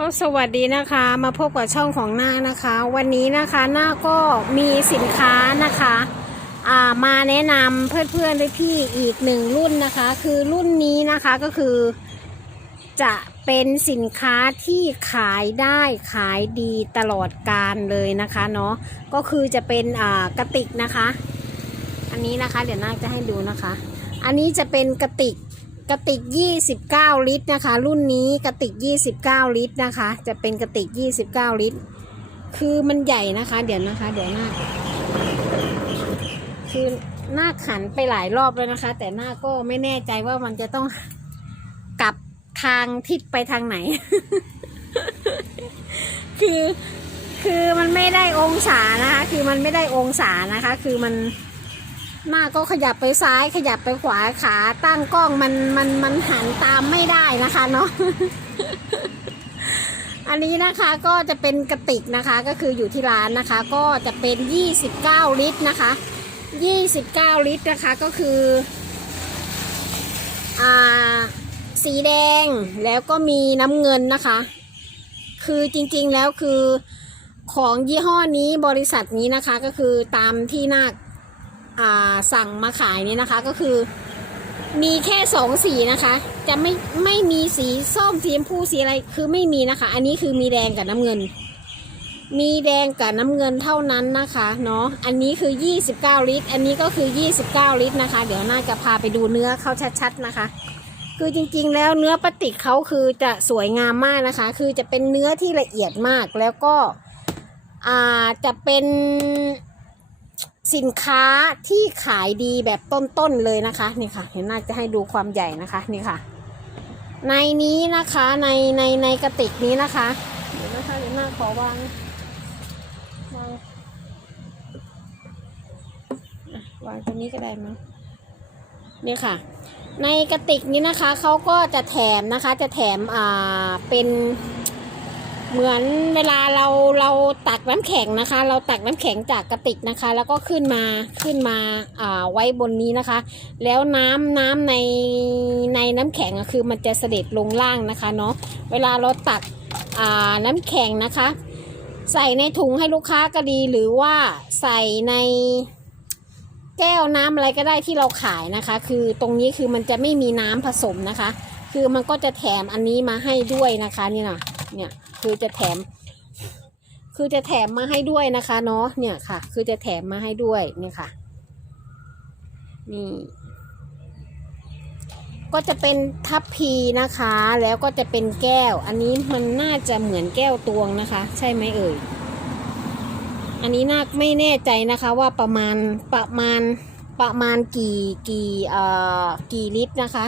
ก็สวัสดีนะคะมาพบกับช่องของหน้านะคะ วันนี้นะคะหน้าก็มีสินค้านะคะามาแนะนำเพื่อนๆพี่อีกหนึ่งรุ่นนะคะ คือรุ่นนี้นะคะก็คือ จะเป็นสินค้าที่ขายได้ขายดีตลอดการเลยนะคะเนาะก็คือจะเป็นกระติกนะคะ อันนี้นะคะเดี๋ยวนาจะให้ดูนะคะ อันนี้จะเป็นกระติก กระติก 29 ลิตรนะคะ รุ่นนี้กระติก 29 ลิตรนะคะ จะเป็นกระติก 29 ลิตร คือมันใหญ่นะคะ เดี๋ยวนะคะ เดี๋ยวหน้า คือหน้าขันไปหลายรอบแล้วนะคะ แต่หน้าก็ไม่แน่ใจว่ามันจะต้องกลับทางทิศไปทางไหน คือคือมันไม่ได้องศานะคะ คือมันไม่ได้องศานะคะ คือมัน หน้าก็ขยับไปซ้ายขยับไปขวาขาตั้งกล้องมันมันมันหันตามไม่ได้นะคะเนาะอันนี้นะคะก็จะเป็นกระติกนะคะก็คืออยู่ที่ร้านนะคะ ก็จะเป็น 29 ลิตรนะคะ 29 ลิตรนะคะก็คืออ่าสีแดงแล้วก็มีน้ำเงินนะคะ คือจริงๆแล้วคือของยี่ห้อนี้บริษัทนี้นะคะก็คือตามที่หน้า สั่งมาขายนี่นะคะก็คือ มีแค่สองสีนะคะ จะไม่ไม่มีสีส้มสีชมพูสีอะไรคือไม่มีนะคะ อันนี้คือมีแดงกับน้ำเงิน มีแดงกับน้ำเงินเท่านั้นนะคะเนาะอันนี้คือ 29 ลิตร อันนี้ก็คือ 29 ลิตรนะคะ เดี๋ยวน่าจะพาไปดูเนื้อเขาชัดๆนะคะ คือจริงๆแล้วเนื้อปลาติกเขาคือจะสวยงามมากนะคะ คือจะเป็นเนื้อที่ละเอียดมากแล้วก็อ่าจะเป็น สินค้าที่ขายดีแบบต้นๆเลยนะคะนี่ค่ะเห็นน่าจะให้ดูความใหญ่นะคะนี่ค่ะ ในนี้นะคะในในในกระติกนี้นะคะเดี๋ยวนะคะเดี๋ยวหน้าขอวางวางวางตรงนี้ก็ได้มั้งนี่ค่ะ ในกระติกนี้นะคะเขาก็จะแถมนะคะจะแถมอ่าเป็น เหมือนเวลาเราเราตักน้ำแข็งนะคะ เราตักน้ำแข็งจากกระติกนะคะ แล้วก็ขึ้นมาขึ้นมาอ่าไว้บนนี้นะคะ แล้วน้ำน้ำในในน้ำแข็งอะคือมันจะเสด็จลงล่างนะคะเนาะเวลาเราตักอ่าน้ำแข็งนะคะ ใส่ในถุงให้ลูกค้าก็ดีหรือว่าใส่ในแก้วน้ำอะไรก็ได้ที่เราขายนะคะ คือตรงนี้คือมันจะไม่มีน้ำผสมนะคะ คือมันก็จะแถมอันนี้มาให้ด้วยนะคะนี่นะเนี่ย คือจะแถม คือจะแถมมาให้ด้วยนะคะเนาะเนี่ยค่ะ คือจะแถมมาให้ด้วยเนี่ยค่ะ นี่ ก็จะเป็นทัพพีนะคะ แล้วก็จะเป็นแก้ว อันนี้มันน่าจะเหมือนแก้วตวงนะคะ ใช่ไหมเอ่ยอันนี้น่าไม่แน่ใจนะคะว่าประมาณประมาณประมาณกี่กี่เอ่อกี่ลิตรนะคะ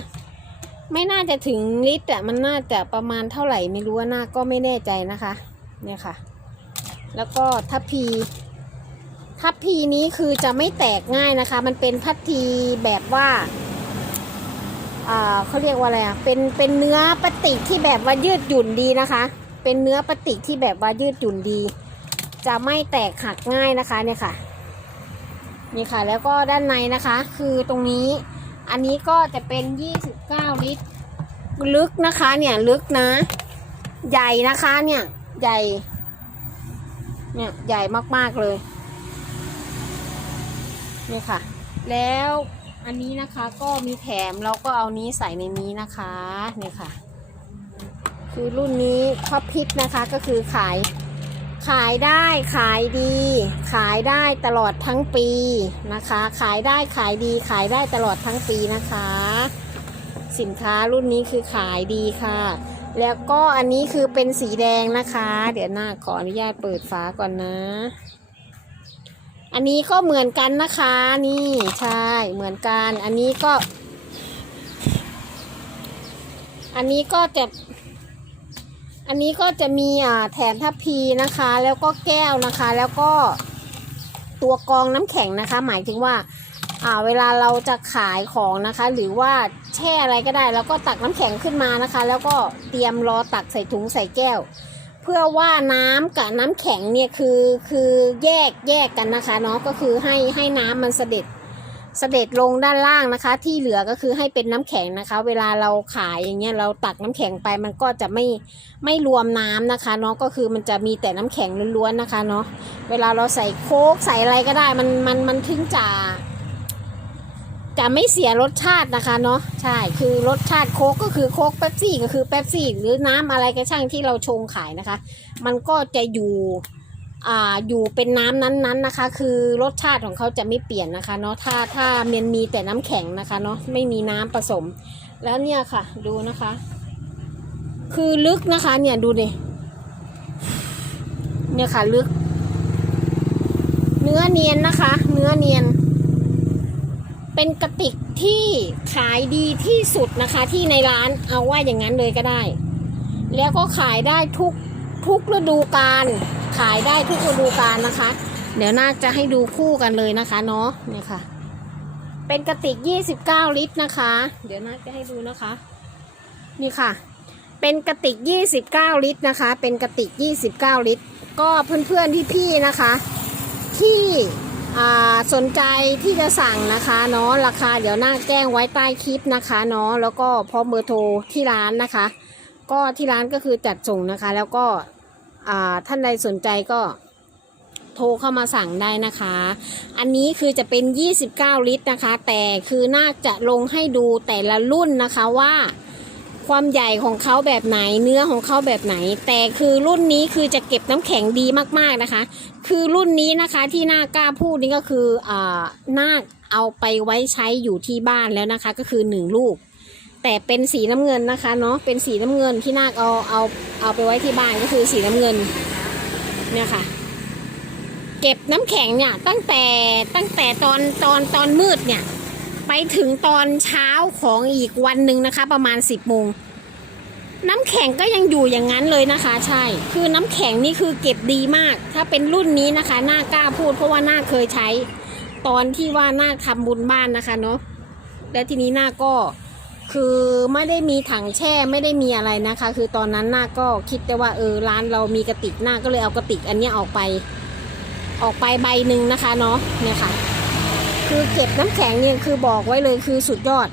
ไม่น่าจะถึงลิตรอะมันน่าจะประมาณเท่าไหร่ไม่รู้ว่าน่าก็ไม่แน่ใจนะคะ เนี่ยค่ะ แล้วก็ทัพพี ทัพพีนี้คือจะไม่แตกง่ายนะคะ มันเป็นพัพพีแบบว่าอ่าเขาเรียกว่าอะไรอะเป็นเป็นเนื้อปฏิกที่แบบว่ายืดหยุ่นดีนะคะ เป็นเนื้อปฏิกที่แบบว่ายืดหยุ่นดี จะไม่แตกหักง่ายนะคะเนี่ยค่ะนี่ค่ะ แล้วก็ด้านในนะคะ คือตรงนี้ อันนี้ก็จะเป็น 29 ลิตร ลึกนะคะเนี่ยลึกนะ ใหญ่นะคะเนี่ยใหญ่ เนี่ยใหญ่มากๆเลยนี่ค่ะ แล้วอันนี้นะคะก็มีแถมเราก็เอานี้ใส่ในนี้นะคะนี่ค่ะ คือรุ่นนี้ท็อปพิกนะคะก็คือขาย ขายได้ขายดี ขายได้ตลอดทั้งปีนะคะ ขายได้ขายดีขายได้ตลอดทั้งปีนะคะ สินค้ารุ่นนี้คือขายดีค่ะ แล้วก็อันนี้คือเป็นสีแดงนะคะ เดี๋ยวหน้าขออนุญาตเปิดฝาก่อนนะ อันนี้ก็เหมือนกันนะคะนี่ใช่เหมือนกัน อันนี้ก็ อันนี้ก็จะ อันนี้ก็จะมีอ่าแถมทัพพีนะคะ แล้วก็แก้วนะคะ แล้วก็ตัวกองน้ำแข็งนะคะ หมายถึงว่าอ่าเวลาเราจะขายของนะคะ หรือว่าแช่อะไรก็ได้ แล้วก็ตักน้ำแข็งขึ้นมานะคะ แล้วก็เตรียมรอตักใส่ถุงใส่แก้ว เพื่อว่าน้ำกับน้ำแข็งเนี่ยคือคือแยกแยกกันนะคะเนาะก็คือให้ให้น้ำมันเสด็จ เสด็จลงด้านล่างนะคะ ที่เหลือก็คือให้เป็นน้ำแข็งนะคะ เวลาเราขายอย่างเงี้ยเราตักน้ำแข็งไปมันก็จะไม่ไม่รวมน้ำนะคะเนาะก็คือมันจะมีแต่น้ำแข็งล้วนๆนะคะเนาะเวลาเราใส่โค้กใส่อะไรก็ได้มันมันมันถึงจะจะไม่เสียรสชาตินะคะเนาะใช่คือรสชาติโค้กก็คือโค้กเป๊ปซี่ก็คือเป๊ปซี่หรือน้ำอะไรก็ช่างที่เราชงขายนะคะ มันก็จะอยู่ อ่าอยู่เป็นน้ำนั้นๆนะคะ คือรสชาติของเขาจะไม่เปลี่ยนนะคะเนาะถ้าถ้ามันมีแต่น้ำแข็งนะคะเนาะไม่มีน้ำผสม แล้วเนี่ยค่ะ ดูนะคะ คือลึกนะคะ เนี่ยดูดิเนี่ยค่ะลึก เนื้อเนียนนะคะ เนื้อเนียน เป็นกระติกที่ขายดีที่สุดนะคะ ที่ในร้านเอาว่าอย่างนั้นเลยก็ได้ แล้วก็ขายได้ทุกทุกฤดูกาล ขายได้ทุกฤดูกาลนะคะ เดี๋ยวน่าจะให้ดูคู่กันเลยนะคะเนาะเนี่ยค่ะ เป็นกระติก 29 ลิตรนะคะ เดี๋ยวน่าจะให้ดูนะคะ นี่ค่ะ เป็นกระติก 29 ลิตรนะคะ เป็นกระติก 29 ลิตร ก็เพื่อนๆพี่ๆนะคะ ที่สนใจที่จะสั่งนะคะเนาะราคาเดี๋ยวน่าแจ้งไว้ใต้คลิปนะคะเนาะแล้วก็พร้อมเบอร์โทรที่ร้านนะคะ ก็ที่ร้านก็คือจัดส่งนะคะ แล้วก็ ท่านใดสนใจก็โทรเข้ามาสั่งได้นะคะ อันนี้คือจะเป็น 29 ลิตรนะคะ แต่คือน่าจะลงให้ดูแต่ละรุ่นนะคะว่าความใหญ่ของเขาแบบไหนเนื้อของเขาแบบไหน แต่คือรุ่นนี้คือจะเก็บน้ำแข็งดีมากๆนะคะ คือรุ่นนี้นะคะที่น่ากล้าพูดนี่ก็คืออ่าน่าเอาไปไว้ใช้อยู่ที่บ้านแล้วนะคะ ก็คือหนึ่งลูก แต่เป็นสีน้ำเงินนะคะเนาะเป็นสีน้ำเงินที่นาคเอาเอาเอาไปไว้ที่บ้านก็คือสีน้ำเงินเนี่ยค่ะ เก็บน้ำแข็งเนี่ยตั้งแต่ตั้งแต่ตอนตอนตอนมืดเนี่ย ไปถึงตอนเช้าของอีกวันหนึ่งนะคะ ประมาณสิบโมงน้ำแข็งก็ยังอยู่อย่างนั้นเลยนะคะ ใช่ คือน้ำแข็งนี่คือเก็บดีมาก ถ้าเป็นรุ่นนี้นะคะน่ากล้าพูดเพราะว่าน่าเคยใช้ ตอนที่ว่าน่าทำบุญบ้านนะคะเนาะแล้วทีนี้น่าก็ คือไม่ได้มีถังแช่ไม่ได้มีอะไรนะคะ คือตอนนั้นหน่าก็คิดแต่ว่าเออร้านเรามีกระติกหน่าก็เลยเอากระติกอันนี้ออกไป ออกไปใบหนึ่งนะคะเนาะเนี่ยค่ะ คือเก็บน้ำแข็งเนี่ยคือบอกไว้เลยคือสุดยอด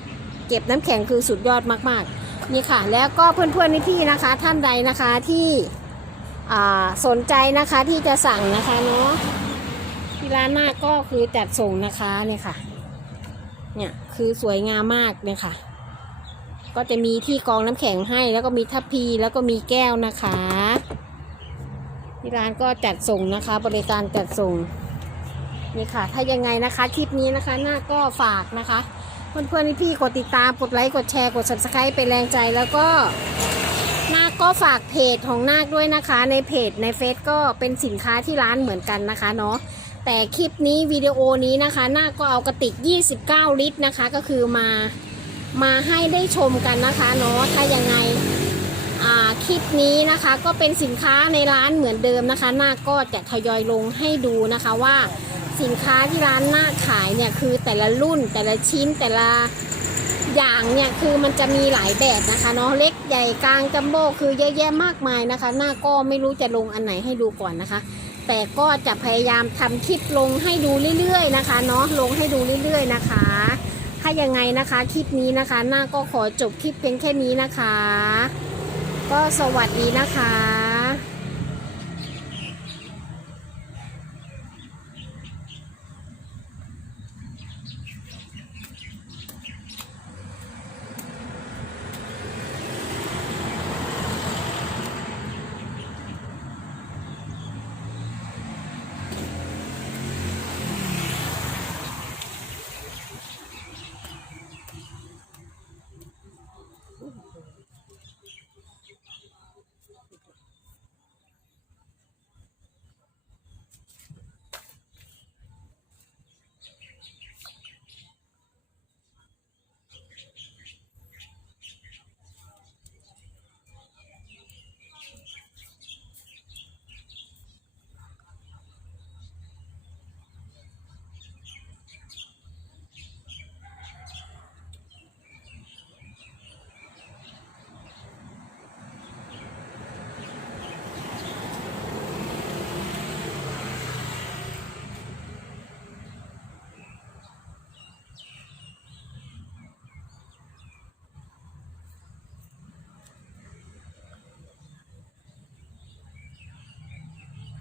เก็บน้ำแข็งคือสุดยอดมากๆ นี่ค่ะ แล้วก็เพื่อนๆพี่ๆนะคะ ท่านใดนะคะที่สนใจนะคะที่จะสั่งนะคะเนาะที่ร้านหน้าก็คือจัดส่งนะคะเนี่ยค่ะ เนี่ยคือสวยงามมากเนี่ยค่ะ ก็จะมีที่กองน้ำแข็งให้ แล้วก็มีทัพพีแล้วก็มีแก้วนะคะที่ร้านก็จัดส่งนะคะ บริการจัดส่งนี่ค่ะ ถ้ายังไงนะคะคลิปนี้นะคะหน้าก็ฝากนะคะเพื่อนๆพี่ๆกดติดตามกดไลค์กดแชร์กด subscribe เป็นแรงใจแล้วก็นาคก็ฝากเพจของนาคด้วยนะคะ ในเพจในเฟซก็เป็นสินค้าที่ร้านเหมือนกันนะคะเนาะแต่คลิปนี้วิดีโอนี้นะคะนาคก็เอากระติก 29 ลิตรนะคะ ก็คือมา มาให้ได้ชมกันนะคะเนาะถ้ายังไงคลิปนี้นะคะก็เป็นสินค้าในร้านเหมือนเดิมนะคะหน้าก็จะทยอยลงให้ดูนะคะว่าสินค้าที่ร้านหน้าขายเนี่ยคือแต่ละรุ่นแต่ละชิ้นแต่ละอย่างเนี่ยคือมันจะมีหลายแบบนะคะเนาะเล็กใหญ่กลางจัมโบ้คือเยอะแยะมากมายนะคะ หน้าก็ไม่รู้จะลงอันไหนให้ดูก่อนนะคะ แต่ก็จะพยายามทำคลิปลงให้ดูเรื่อยๆนะคะเนาะลงให้ดูเรื่อยๆนะคะ ถ้ายังไงนะคะคลิปนี้นะคะ หน้าก็ขอจบคลิปเพียงแค่นี้นะคะ ก็สวัสดีนะคะ